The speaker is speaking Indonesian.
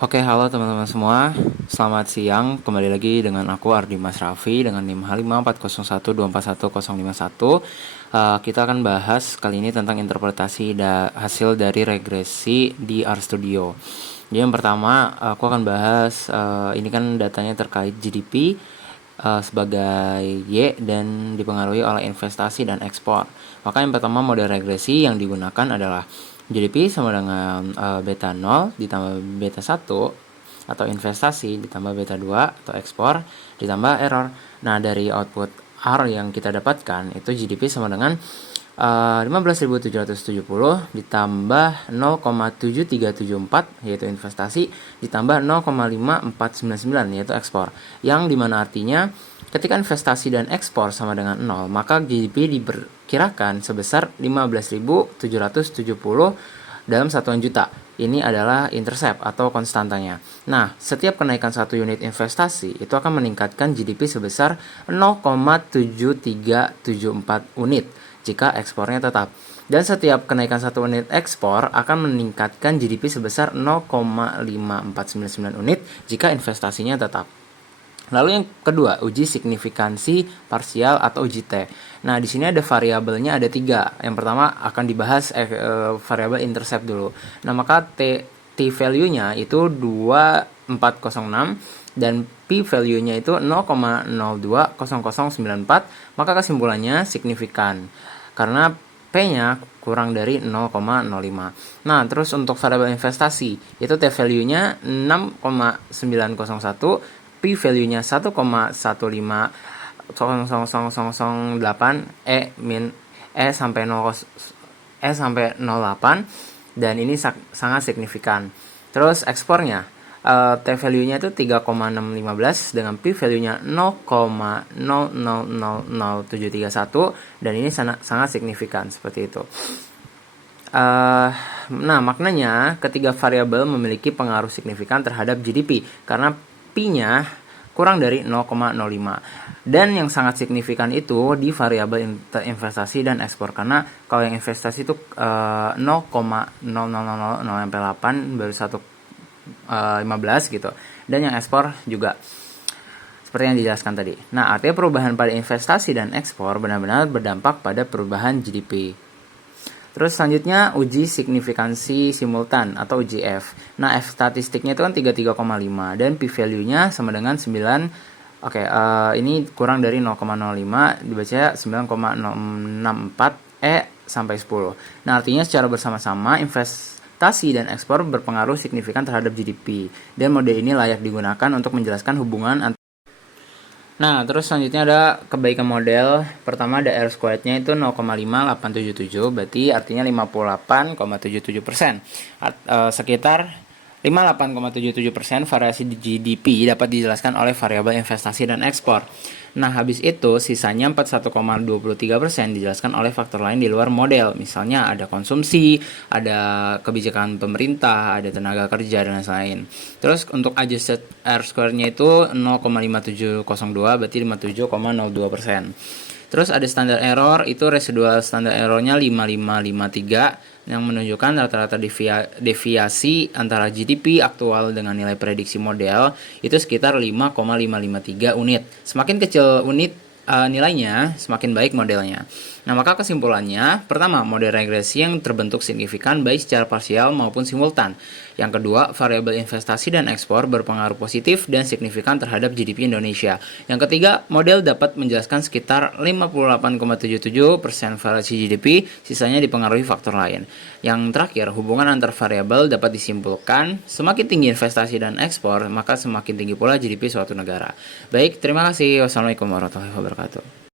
Oke, halo teman-teman semua. Selamat siang. Kembali lagi dengan aku Ardi Mas Raffi dengan NIM H54012412051. Kita akan bahas kali ini tentang interpretasi hasil dari regresi di RStudio. Jadi yang pertama aku akan bahas ini kan datanya terkait GDP sebagai Y dan dipengaruhi oleh investasi dan ekspor. Maka yang pertama model regresi yang digunakan adalah GDP sama dengan beta 0 ditambah beta 1 atau investasi ditambah beta 2 atau ekspor ditambah error. Nah, dari output R yang kita dapatkan itu GDP sama dengan 15.770 ditambah 0,7374 yaitu investasi ditambah 0,5499 yaitu ekspor, yang dimana artinya ketika investasi dan ekspor sama dengan 0 maka GDP diperkirakan sebesar 15.770 dalam satuan juta. Ini adalah intercept atau konstantanya. Nah, setiap kenaikan 1 unit investasi itu akan meningkatkan GDP sebesar 0,7374 unit jika ekspornya tetap. Dan setiap kenaikan 1 unit ekspor akan meningkatkan GDP sebesar 0,5499 unit jika investasinya tetap. Lalu yang kedua, uji signifikansi parsial atau uji T. Nah, di sini ada variabelnya ada 3. Yang pertama akan dibahas variabel intercept dulu. Nah, maka T value-nya itu 2406 dan P value-nya itu 0,020094, maka kesimpulannya signifikan karena P-nya kurang dari 0,05. Nah, terus untuk variabel investasi, itu T value-nya 6,901, P value-nya 1,150008 E sampai 08, dan ini sangat signifikan. Terus ekspornya T value-nya itu 3,615 dengan P value-nya 0,000731, dan ini sangat signifikan seperti itu. Nah, maknanya ketiga variabel memiliki pengaruh signifikan terhadap GDP karena P-nya kurang dari 0,05. Dan yang sangat signifikan itu di variabel investasi dan ekspor, karena kalau yang investasi itu 0,00008 baru 1,15 gitu. Dan yang ekspor juga seperti yang dijelaskan tadi. Nah, artinya perubahan pada investasi dan ekspor benar-benar berdampak pada perubahan GDP. Terus selanjutnya uji signifikansi simultan atau uji F. Nah, F statistiknya itu kan 33,5 dan P value-nya sama dengan 9. Oke, ini kurang dari 0,05, dibaca 9,064 sampai 10. Nah, artinya secara bersama-sama investasi dan ekspor berpengaruh signifikan terhadap GDP. Dan model ini layak digunakan untuk menjelaskan hubungan antara. Nah, terus selanjutnya ada kebaikan model. Pertama ada R squared-nya itu 0,5877, berarti artinya 58,77%. Sekitar 58,77% variasi di GDP dapat dijelaskan oleh variabel investasi dan ekspor. Nah, habis itu sisanya 41,23% dijelaskan oleh faktor lain di luar model. Misalnya ada konsumsi, ada kebijakan pemerintah, ada tenaga kerja, dan lain-lain. Terus untuk adjusted R square-nya itu 0,5702, berarti 57,02%. Terus ada standar error, itu residual standar errornya 5553 yang menunjukkan rata-rata deviasi antara GDP aktual dengan nilai prediksi model itu sekitar 5,553 unit. Semakin kecil unit nilainya, semakin baik modelnya. Nah, maka kesimpulannya, pertama, model regresi yang terbentuk signifikan baik secara parsial maupun simultan. Yang kedua, variabel investasi dan ekspor berpengaruh positif dan signifikan terhadap GDP Indonesia. Yang ketiga, model dapat menjelaskan sekitar 58,77% variasi GDP, sisanya dipengaruhi faktor lain. Yang terakhir, hubungan antar variabel dapat disimpulkan, semakin tinggi investasi dan ekspor, maka semakin tinggi pula GDP suatu negara. Baik, terima kasih. Wassalamualaikum warahmatullahi wabarakatuh.